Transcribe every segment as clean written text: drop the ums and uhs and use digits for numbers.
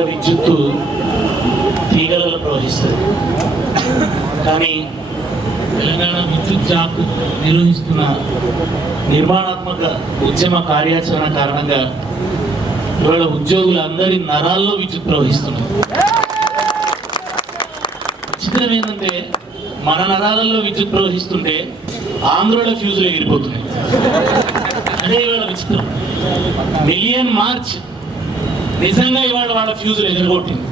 మామూలుగా విద్యుత్తు తీగలలో ప్రవహిస్తుంది. కానీ తెలంగాణ విద్యుత్ శాఖ నిర్వహిస్తున్న నిర్మాణాత్మక ఉద్యమ కార్యాచరణ కారణంగా ఇవాళ ఉద్యోగులందరి నరాల్లో విద్యుత్ ప్రవహిస్తున్నారు. చిత్రం ఏంటంటే మన నరాలలో విద్యుత్ ప్రవహిస్తుంటే ఆంధ్రలో ఫ్యూజులు ఎగిరిపోతున్నాయి. అదే ఇవాళ విచిత్రం. మిలియన్ మార్చ్ నిజంగా ఇవాళ వాళ్ళ ఫ్యూజులు ఎగరగొట్టింది.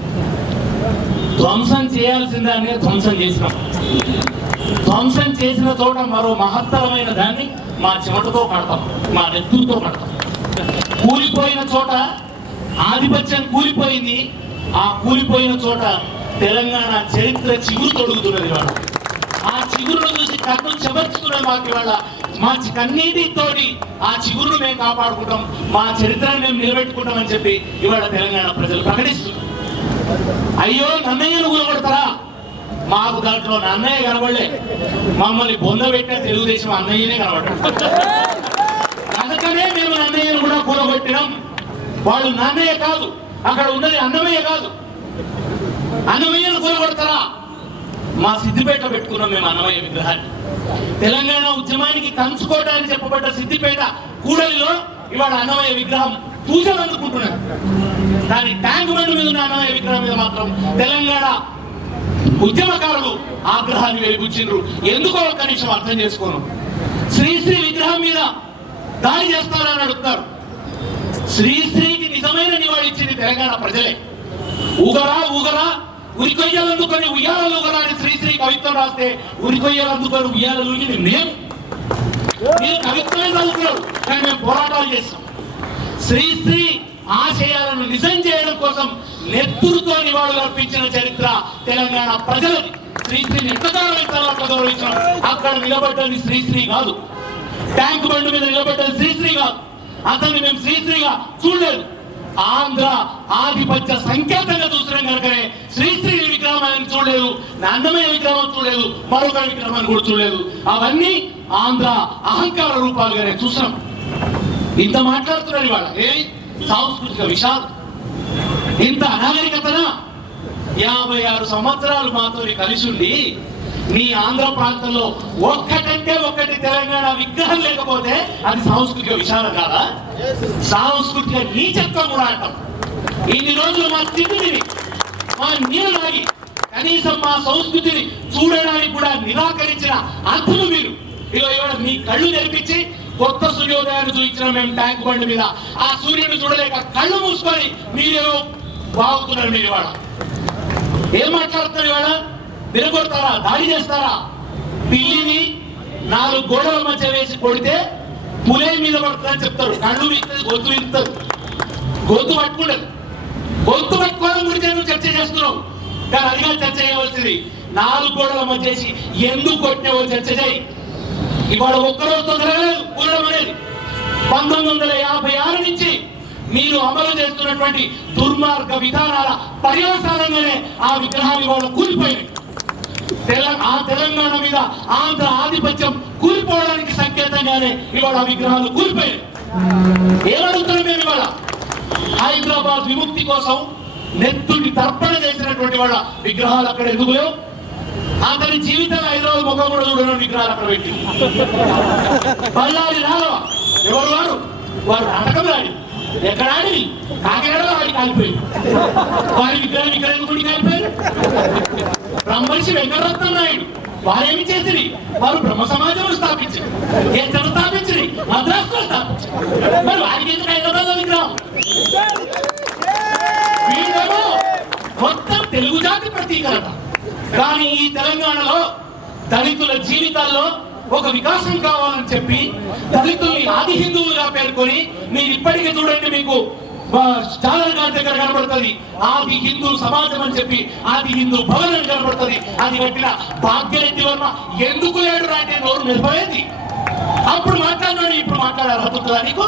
ధ్వంసం చేయాల్సిందాన్ని ధ్వంసం చేసినాం. ధ్వంసం చేసిన చోట మరో మహత్తరమైన దాన్ని మా చెమటతో కడతాం, మా నెత్తుతో కడతాం. కూలిపోయిన చోట ఆధిపత్యం కూలిపోయింది. ఆ కూలిపోయిన చోట తెలంగాణ చరిత్ర చిగురు తొడుగుతున్నది. ఇవాళ ఆ చిగురును చూసి కన్ను చెమర్చుకున్న మాకు ఇవాళ మా కన్నీటితోటి ఆ చిగురును మేము కాపాడుకుంటాం, మా చరిత్రను మేము నిలబెట్టుకుంటామని చెప్పి ఇవాళ తెలంగాణ ప్రజలు ప్రకటిస్తున్నారు. అయ్యో నన్నయ్యను కూలగొడతారా? మాకు దాంట్లో నన్నయ్య కనబడలే. మమ్మల్ని బొందబెట్టిన తెలుగుదేశం అన్నయ్యనే కనబడ్డాడు. అందుకనే మేము నన్నయ్యను కూడా కూలగొట్టినాం. వాళ్ళు నన్నయ్య కాదు, అక్కడ ఉన్నది అన్నమయ్య కాదు. అన్నమయ్యను కూలగొడతారా? మా సిద్దిపేట పెట్టుకున్నాం మేము అన్నమయ్య విగ్రహాన్ని. తెలంగాణ ఉద్యమానికి కంచుకోవడానికి చెప్పబడ్డ సిద్దిపేట కూడలిలో ఇవాళ అన్నమయ్య విగ్రహం పూజలు అందుకుంటున్నారు. కానీ ట్యాంక్ బండ్ మీద ఉన్న అన్నమయ్య విగ్రహం మీద మాత్రం తెలంగాణ ఉద్యమకారులు ఆగ్రహాన్ని వెలిబుచ్చిండ్రు. ఎందుకో ఒక్క నిమిషం అర్థం చేసుకోను. శ్రీశ్రీ విగ్రహం మీద దాడి చేస్తారని అడుగుతారు. శ్రీశ్రీకి నిజమైన నివాళిచ్చింది తెలంగాణ ప్రజలే. ఊగరా ఊగరా ఉరికొయ్యాలందుకొని ఉయ్యాలలు ఊగరా అని శ్రీశ్రీ కవిత్వం రాస్తే ఉరికొయ్యాలందుకొని ఉయ్యాలలు మేము కవిత్వమే చదువుతున్నాడు. కానీ మేము పోరాటాలు చేస్తాం. శ్రీశ్రీ ఆశయాలను నిజం చేయడం కోసం నెత్తురుతో నివాళులు అర్పించిన చరిత్ర తెలంగాణ ప్రజలది. శ్రీశ్రీని ఎంత గౌరవించాలో అట్లా గౌరవించడం. అక్కడ నిలబడ్డది శ్రీశ్రీ కాదు, ట్యాంక్ బండ్ మీద నిలబడ్డది శ్రీశ్రీ కాదు. అతన్ని మేము శ్రీశ్రీగా చూడలేదు. ఆంధ్ర ఆధిపత్య సంకేతంగా చూస్తున్నాం కనుకనే శ్రీశ్రీ విగ్రహాన్ని చూడలేదు, అన్నమయ్య విగ్రహం చూడలేదు, మరొక విగ్రహాన్ని కూడా చూడలేదు. అవన్నీ ఆంధ్ర అహంకార రూపాలుగానే చూసినాం. ఇంత మాట్లాడుతున్నారు ఇవాళ. ఏమి సాంస్కృతిక విషాదం, ఇంత అనాగరికతనా? 56 సంవత్సరాలు మాతో కలిసి ఉండి మీ ఆంధ్ర ప్రాంతంలో ఒక్కటంటే ఒక్కటి తెలంగాణ విగ్రహం లేకపోతే అది సాంస్కృతిక విషాదం కాదా? సాంస్కృతిక నీచత్వం కూడా అంటాం. ఇన్ని రోజులు మా తిండిని మా నీరు తాగి కనీసం మా సంస్కృతిని చూడడానికి కూడా నిరాకరించిన అర్థులు మీరు ఇవాళ మీ కళ్ళు తెరిపించి కొత్త సూర్యోదయాన్ని చూపించిన మేము ట్యాంక్ బండ్ మీద ఆ సూర్యుడు చూడలేక కళ్ళు మూసుకొని మీరేమో బాగుతున్నారు. మీరు ఇవాళ ఏం మాట్లాడుతున్నారు? ఇవాళ విరగొడతారా? దాడి చేస్తారా? పిల్లిని 4 గోడల మధ్య వేసి కొడితే పులే మీద పడుతుందని చెప్తారు. కళ్ళు వీస్తుంది, గొంతు వీస్తుంది, గొంతు పట్టుకుంటారు. గొంతు పట్టుకోవడం గురించి నువ్వు చర్చ చేస్తున్నావు. కానీ అదిగా చర్చ చేయవలసింది 4 గోడల మధ్య వేసి ఎందుకు కొట్టినావో చర్చ చేయి. ఇవాళ ఒక్కరోజుతో జరగలేదు కూలడం అనేది. 1956 నుంచి మీరు అమలు చేస్తున్నటువంటి దుర్మార్గ విధానాల పర్యవసానంగానే ఆ విగ్రహాలు ఇవాళ కూలిపోయినాయి. ఆ తెలంగాణ మీద ఆంధ్ర ఆధిపత్యం కూలిపోవడానికి సంకేతంగానే ఇవాళ విగ్రహాలు కూలిపోయాయి. ఏమడుగుతున్నాం మేము ఇవాళ? హైదరాబాద్ విముక్తి కోసం నెత్తుడి తర్పణ చేసినటువంటి వాళ్ళ విగ్రహాలు అక్కడ ఎందుకు లేవు? అతని జీవితంలో హైదరాబాద్ ముఖం కూడా చూడని విగ్రహాలు అక్కడ పెట్టి బళ్ళారి రాఘవ ఎవరు వారు? వారు నాటకం రాడి. ఎక్కడ ఆడి? కాకినాడలో ఆడి కాలిపోయింది. వారి విగ్రహం ఇక్కడ ఎందుకు కాలిపోయారు? బ్రహ్మర్షి వెంకటరత్నం నాయుడు వారేమి చేసిరి? వారు బ్రహ్మ సమాజం స్థాపించారు. ఎక్కడ స్థాపించరు? మద్రాసులో స్థాపించారు. మరి వారికి ఎందుకు హైదరాబాద్ విగ్రహం? వీళ్ళేమో మొత్తం తెలుగు జాతి ప్రతీకరణ. కానీ ఈ తెలంగాణలో దళితుల జీవితాల్లో ఒక వికాసం కావాలని చెప్పి దళితుల్ని ఆది హిందువులుగా పేర్కొని మీరు ఇప్పటికీ చూడండి, మీకు చాలర్ గారి దగ్గర కనబడుతుంది ఆది హిందూ సమాజం అని చెప్పి, ఆది హిందూ భవన్ అని కనబడుతుంది. అది కట్టిన భాగ్యరెడ్డి వర్మ ఎందుకు లేడు అంటే నోరు నిలబడేది. అప్పుడు మాట్లాడినాడు, ఇప్పుడు మాట్లాడారు. హత్తుతుందా నీకు?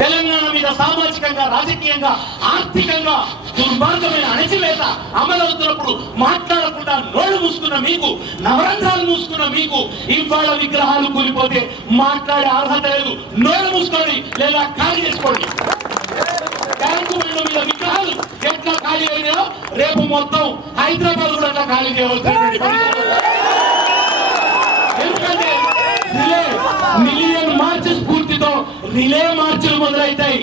తెలంగాణ మీద సామాజికంగా, రాజకీయంగా, ఆర్థికంగా దుర్మార్గమైన అణచివేత అమలవుతున్నప్పుడు మాట్లాడకుండా నోళ్ళు మూసుకున్న మీకు, నవరంధ్రాలు మూసుకున్న మీకు ఇవాళ విగ్రహాలు కూలిపోతే మాట్లాడే అర్హత లేదు. నోళ్ళు మూసుకోండి లేదా ఖాళీ చేసుకోండి. ట్యాంకు బండ్ల మీద విగ్రహాలు ఎట్లా ఖాళీ రేపు మొత్తం హైదరాబాద్ కూడా అట్లా ఖాళీ చేయవలసినటువంటి పరిస్థితి. ఎందుకంటే మిలియన్ మార్చ్ స్ఫూర్తితో రిలే మార్చులు మొదలవుతాయి.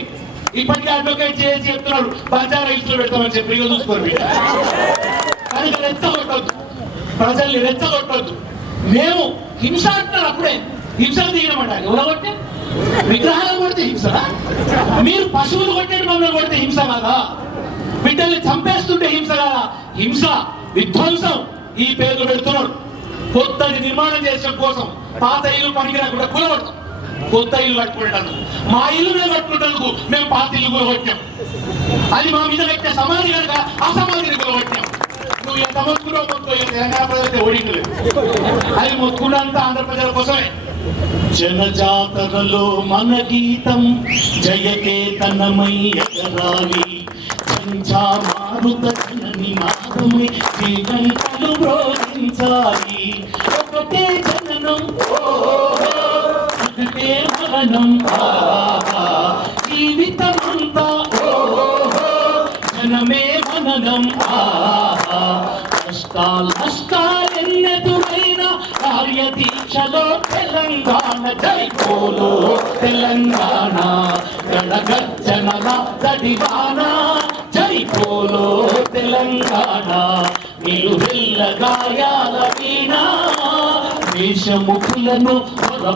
ఇప్పటికే అడ్వకేట్ చేసి చెప్తున్నాడు బంజారా హిల్స్ లో పెడతామని చెప్పి చూసుకోరు. కానీ రెచ్చగొట్టద్దు, ప్రజల్ని రెచ్చగొట్టద్దు. మేము హింస అంటున్నారు, అప్పుడే హింసలు దిగినమంటారు. ఎవరో కొట్టే విగ్రహాలు కొడితే హింస, మీరు పశువులు కొట్టేది మమ్మల్ని కొడితే హింస కాదా? బిడ్డల్ని చంపేస్తుంటే హింస కాదా? హింస, విధ్వంసం ఈ పేర్లు పెడుతున్నాడు. కొత్తది నిర్మాణం చేసడం కోసం పాత ఇల్లు పనికి రాకుండా కూలగొడతాం, కొత్త ఇల్లు కట్టుకునేటందుకు. మా ఇల్లు మేము కట్టుకునేందుకు మేము పాత ఇల్లు కూలగొట్టాం. అది మా మీద పెట్టే సమాధి కనుక ఆ సమాధిని కూలగొట్టాం. నువ్వు ఎంత మొత్తుకున్నావు మొత్తం తెలంగాణ ప్రజలైతే ఓడించలేదు. అది మొత్తుకున్నంత ఆంధ్ర ప్రజల కోసమే. జనజాతరలో మన గీతం జయకేతనమై ఎగరాలి, మారుత జనని మాధమై జీవంతలు బ్రోధించాలి. ఒకటే జననం ఒకటే మరణం, జీవితమంతా జనమే మననం. కష్టాలెన్నెదురైన కార్యదీక్షలో తెలంగాణ జై బోలో తెలంగాణ, గణగర్జనల దడివాన జై బోలో తెలంగాణ, నిలువెల్ల గాయాల వీణ దేశముఖులను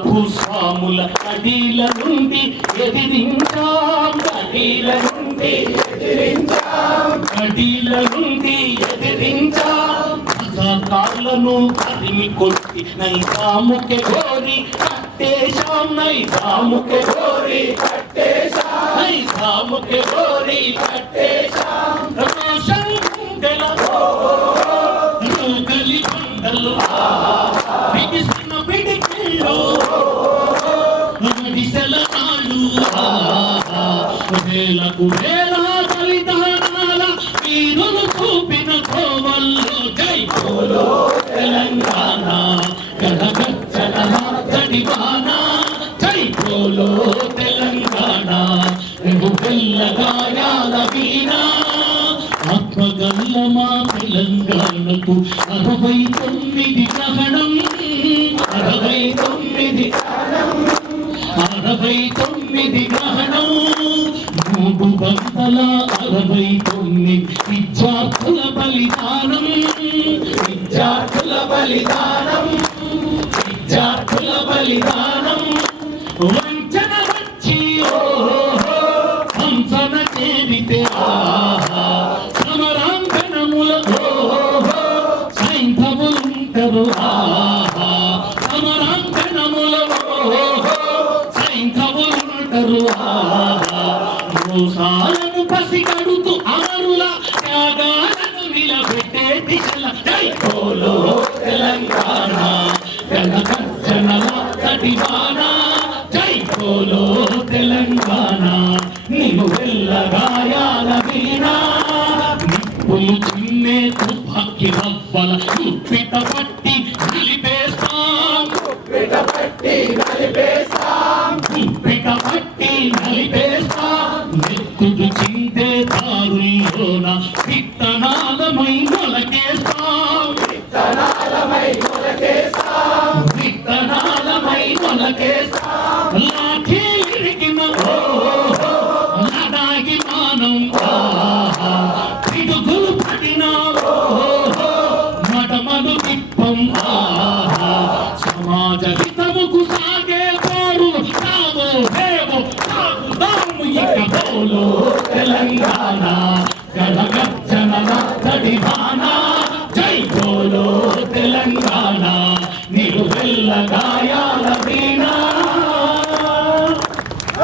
భూస్వాముల అడీల నుండి ఎదిరించాం, అడీల నుండి ఎదిరించాం, అడీల నుండి ఎదిరించాం. రజాకార్లను తరిమి కొట్టి నైజాముకే గోరి కట్టేశాం, నైజాముకే గోరి కట్టేశాం, నైజాముకే గోరి కట్టేశాం. రమేశం గుండెల గలి బండలు బిగిసిన పిడికిళ్ళు దిశల నాళ్ళు, వేలకు వేల బలిదానాల వీరులు చూపిన కోవల్లో జై బోలో తెలంగాణ, గణగర్జనల జడివాన జై బోలో తెలంగాణ, నిలువెల్ల గాయాల వీణ. ఆత్మగల్ల మా తెలంగాణకు 69 గ్రహణం, 69 గ్రహణం, 369 విద్యార్థుల బలిదానం, విద్యార్థుల బలిదానం, విద్యార్థుల బలిదానం. వంచన వచ్చి హంసన చేరితే సమరాంగణముల సైంధవులుంటరు, సమరాంగణముల సైంధవులుంటరు. మోసాలను పసిగడుతూ అమరుల త్యాగాలను నిలబెట్టే దిశల జై బోలో తెలంగాణ, గణగర్జనల దడివాన జై బోలో తెలంగాణ, నిలువెల్ల గాయాల వీణ. నిప్పులు చిన్నే తుపాకి రవ్వల ఉప్పిట పట్టి నలిపేస్తాం, ఉప్పిట పట్టి నలిపేస్తాం, ఉప్పిట పట్టి నలిపేస్తాం. నెత్తుడు చిందే దారుల్లోన విత్తనాలమై మొలకేస్తాం, విత్తనాలమై మొలకేస్తాం, విత్తనాలమై మొలకేస్తాం. లాఠీలిరిగిన లడాగి మానం పిడుగులు పడిన మడమలు తిప్పం. సమాజ హితముకు సాగే పోరు సాగో దేవో సాగుదాము ఇక బోలో తెలంగాణ, గణగర్జనల దడివాన